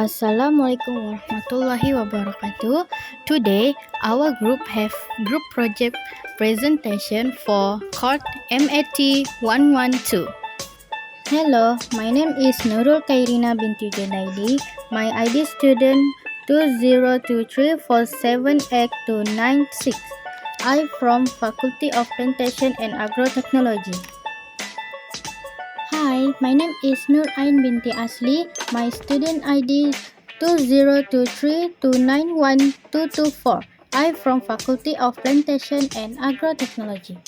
Assalamualaikum warahmatullahi wabarakatuh. Today, our group have group project presentation for course MAT112. Hello, my name is Nurul Kairina binti Junaidi. My ID student 2023478296. I from Faculty of Plantation and Agrotechnology. Hi, my name is Nur Ain binti Asli. My student ID 2023291224. I from Faculty of Plantation and Agrotechnology.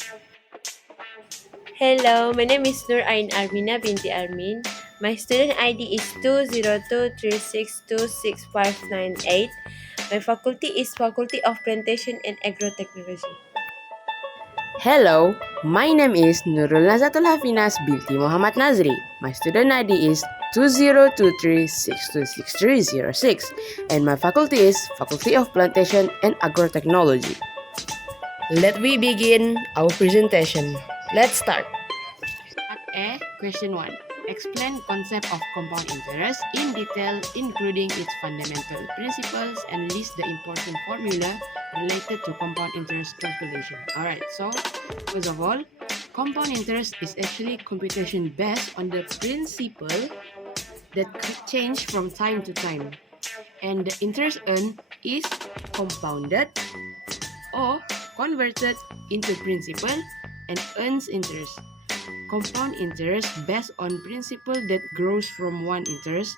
Hello, my name is Nur Ain Armina binti Armin. My student ID is 20236265598. My faculty is Faculty of Plantation and Agrotechnology. Hello, my name is Nurul Nazatul Hafinas binti Muhammad Nazri. My student ID is 2023626306 and my faculty is Faculty of Plantation and Agrotechnology. Let we begin our presentation. Let's start. Part A, question 1. Explain concept of compound interest in detail, including its fundamental principles, and list the important formula related to compound interest calculation. Alright, so first of all, compound interest is actually computation based on the principle that could change from time to time, and the interest earned is compounded or converted into principal and earns interest. Compound interest based on principle that grows from one interest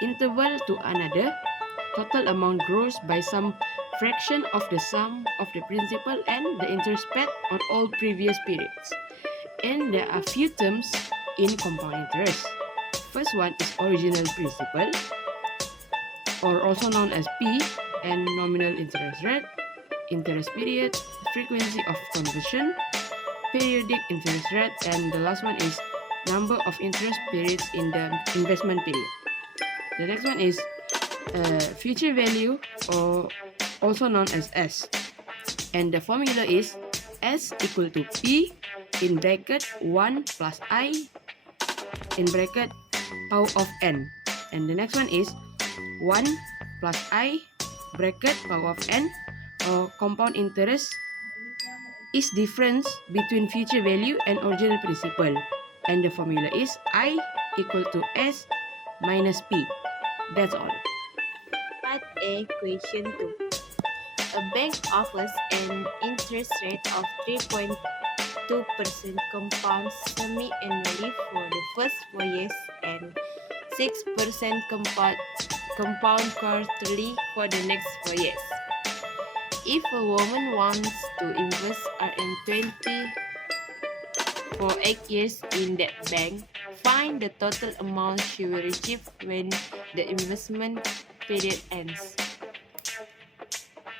interval to another. Total amount grows by some fraction of the sum of the principal and the interest paid on all previous periods. And there are few terms in compound interest. First one is original principal, or also known as P, and nominal interest rate, interest period, frequency of conversion, periodic interest rate, and the last one is number of interest periods in the investment period. The next one is future value, or also known as S, and the formula is S equal to P in bracket 1 plus I in bracket power of N, and the next one is 1 plus I bracket power of N, or compound interest is difference between future value and original principal, and the formula is I equal to S minus P. That's all. Part A, question 2. A bank offers an interest rate of 3.2% compound semi-annually for the first 4 years and 6% compound quarterly for the next 4 years. If a woman wants to invest RM20 for 8 years in that bank, find the total amount she will receive when the investment period ends.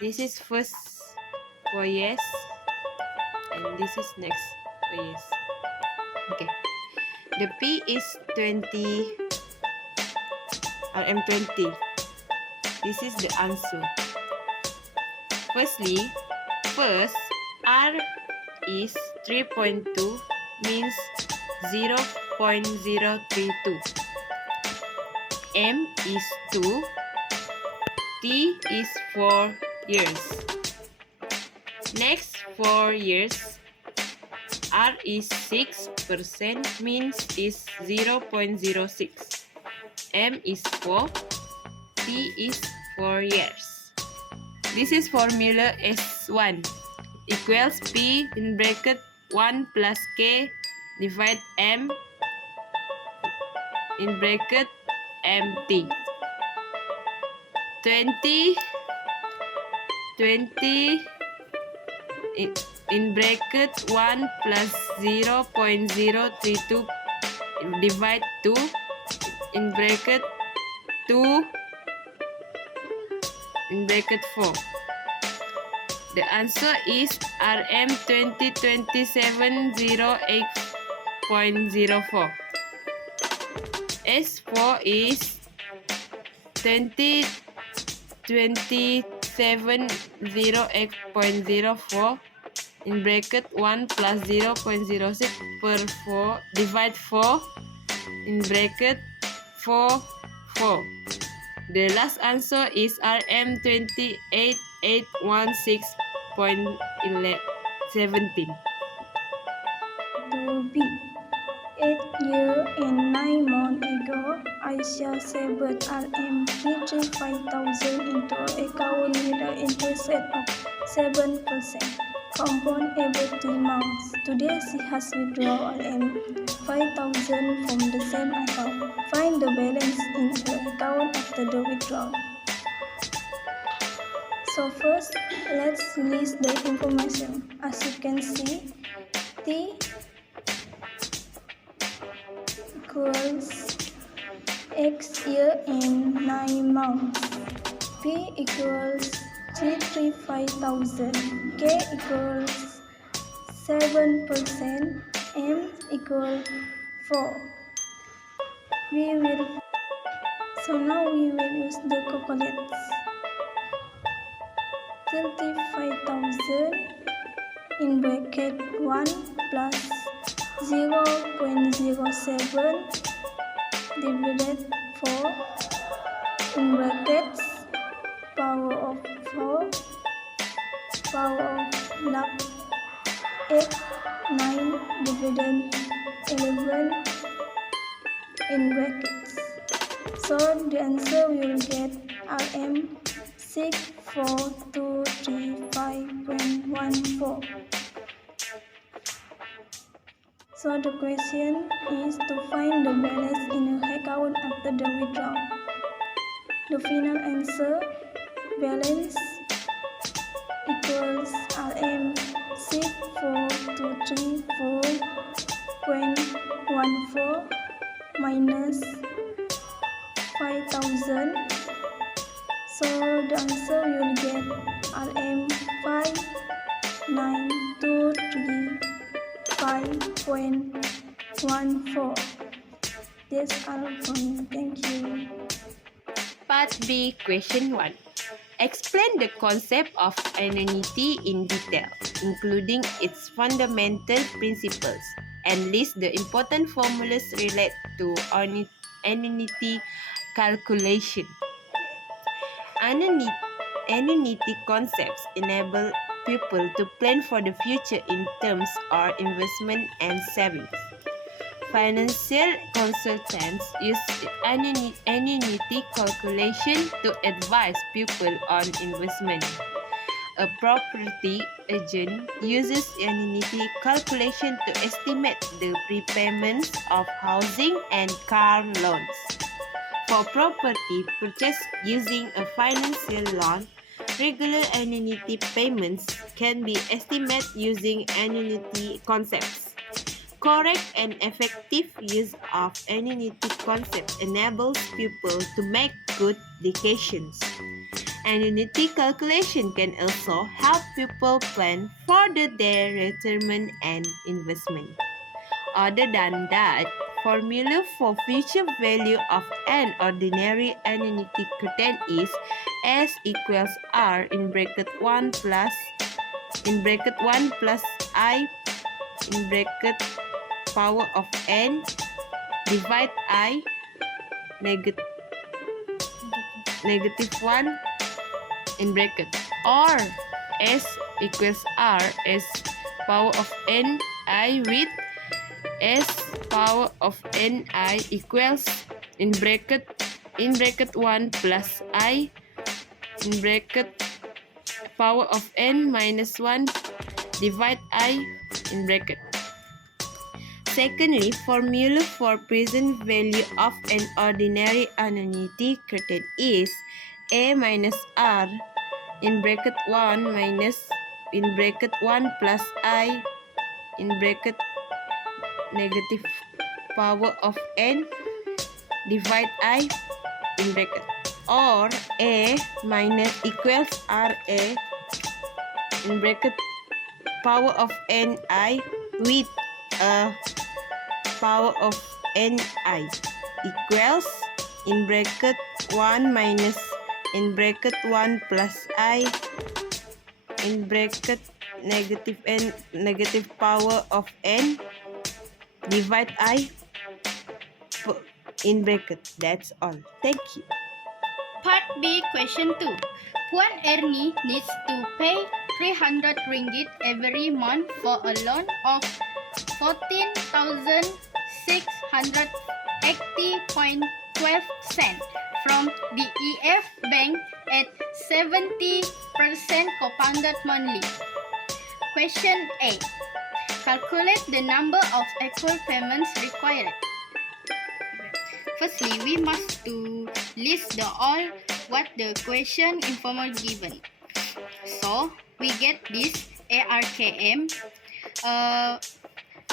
This is first 4 years and this is next 4 years. Okay. The P is 20 RM20. This is the answer. First, R is 3.2 means 0.032. M is 2. T is 4 years. Next 4 years, R is 6% means is 0.06. M is 4. T is 4 years. This is formula S1 equals P in bracket 1 plus K divide M in bracket MT. 20 in bracket 1 plus 0.032 divide 2 in bracket 2 in bracket 4. The answer is RM 202708.04. S4 is 202708.04 in bracket 1 plus 0.06 per 4 divide 4 in bracket 4. The last answer is RM28816.17. To B. 8 years and 9 months ago, Aisha saved RM 335,000 into an account with an interest rate of 7% compound every 3 months. Today she has withdrawn RM 5,000 from the same account. Find the balance in her account after the withdrawal. So first, let's list the information. As you can see, T equals X year and 9 months. P equals 335,000. K equals 7%. M equals 4. Now we will use the calculators. 35,000 in bracket 1 plus 0.07 divided 4 in brackets power of 4 power of log 8 9 divided 11 in brackets. So the answer will get RM 64235.14. So the question is to find the balance in a account after the withdrawal. The final answer, balance equals RM 64234.14 minus 5,000. So the answer will get RM 5923.14. That's all from me. Thank you. Part B, question 1. Explain the concept of annuity in detail, including its fundamental principles, and list the important formulas related to annuity calculation. Annuity concepts enable people to plan for the future in terms of investment and savings. Financial consultants use annuity calculation to advise people on investment. A property agent uses annuity calculation to estimate the prepayments of housing and car loans. For property purchase using a financial loan, regular annuity payments can be estimated using annuity concepts. Correct and effective use of annuity concept enables people to make good decisions. Annuity calculation can also help people plan for their retirement and investment. Other than that, formula for future value of an ordinary annuity curtain is S equals R in bracket 1 plus I in bracket power of n divide I negative 1 in bracket, or S equals R as power of n I with S power of n I equals in bracket 1 plus I in bracket power of n minus 1 divide I in bracket. Secondly, formula for present value of an ordinary annuity curtain is A minus R in bracket 1 minus in bracket 1 plus I in bracket negative power of n divide I in bracket, or A minus equals RA in bracket power of NI with a power of NI equals in bracket 1 minus in bracket 1 plus I in bracket negative n negative power of n divide I in bracket. That's all. Thank you. Part B, question 2. Puan Ernie needs to pay 300 ringgit every month for a loan of 14,680.12 cents from the EF Bank at 70% compounded monthly. Question A. Calculate the number of equal payments required. Firstly, we must to list the all what the question informal given. So we get this ARKM.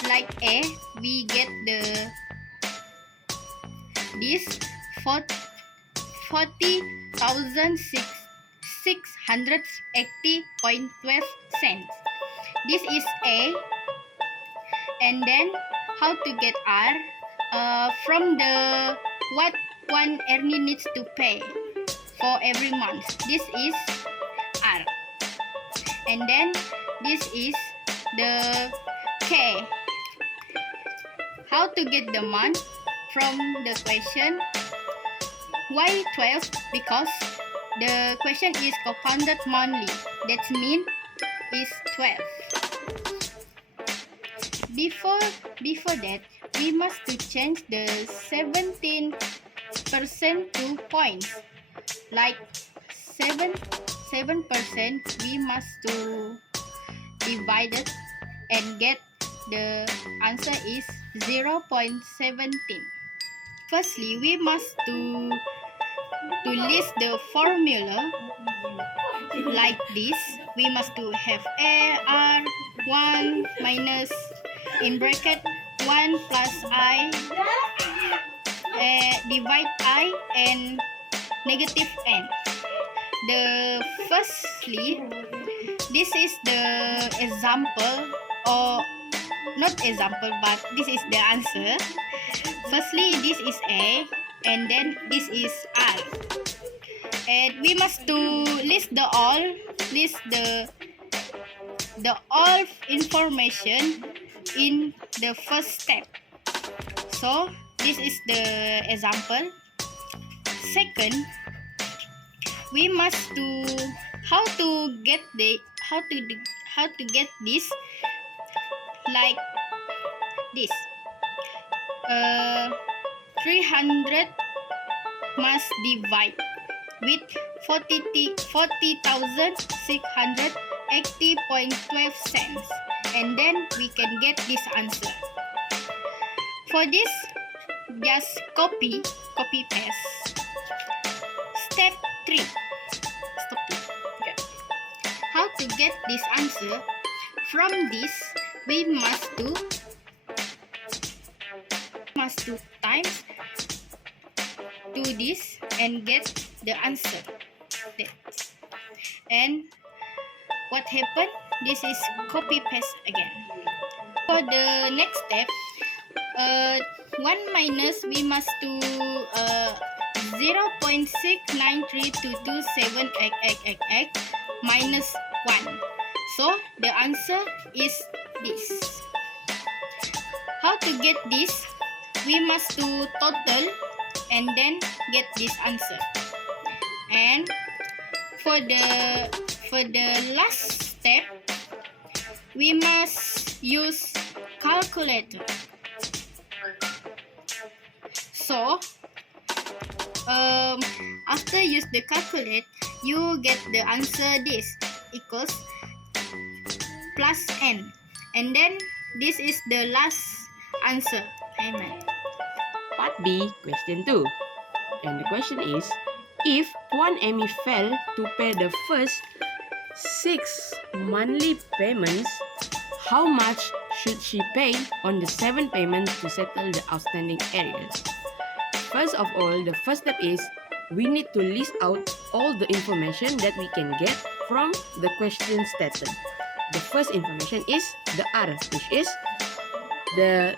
Like A, we get this 40,680.12 cents. This is A. And then how to get R? From the what one Ernie needs to pay for every month. This is R. And then this is the K. How to get the month from the question? Why 12? Because the question is compounded monthly. That means is 12. Before that, we must to change the 17% to points. Like 7%, we must to divide it and get the answer is 0.17. Firstly, we must to list the formula like this. We must to have AR 1 minus in bracket 1 plus I divide I and negative n. Firstly, this is the example, or not example, but this is the answer. Firstly, this is A, and then this is I. And we must to list the all information in the first step. So this is the example. Second, we must to how to get this like this. 300 must divide with 40,680.12 cents, and then we can get this answer. For this, just copy paste. Step 3. Okay. How to get this answer? From this, we must do times do this and get the answer. And what happened? This is copy paste again. For the next step, 1 minus we must do 0.6932278 minus 1. So the answer is this. How to get this? We must do total and then get this answer. And for the last step, we must use calculator. So after use the calculate, you get the answer this equals plus n, and then this is the last answer. Amen. Part B, question 2. And the question is, if Puan Amy failed to pay the first 6 monthly payments, how much should she pay on the 7 payments to settle the outstanding areas? First of all, the first step is we need to list out all the information that we can get from the question stated. The first information is the R, which is the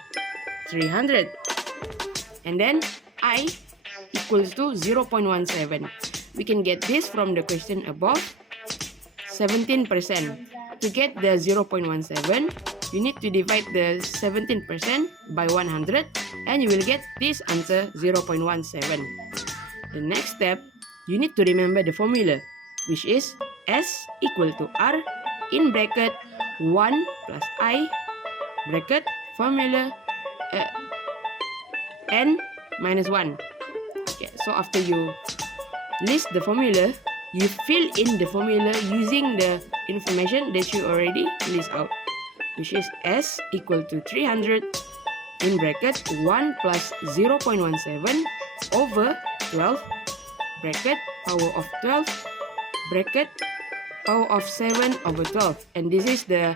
300. And then I equals to 0.17. We can get this from the question above, 17%. To get the 0.17, you need to divide the 17% by 100 and you will get this answer 0.17. The next step, you need to remember the formula, which is S equal to R in bracket 1 plus I bracket formula n minus 1. Okay, so after you list the formula, you fill in the formula using the information that you already list out, which is S equal to 300 in bracket 1 plus 0.17 over 12 bracket power of 12 bracket power of 7 over 12. And this is the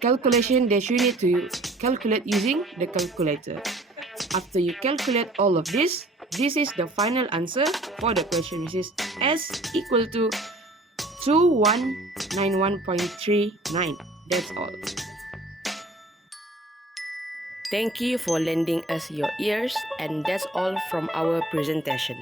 calculation that you need to calculate using the calculator. After you calculate all of this is the final answer for the question, which is S equal to 2191.39. That's all. Thank you for lending us your ears, and that's all from our presentation.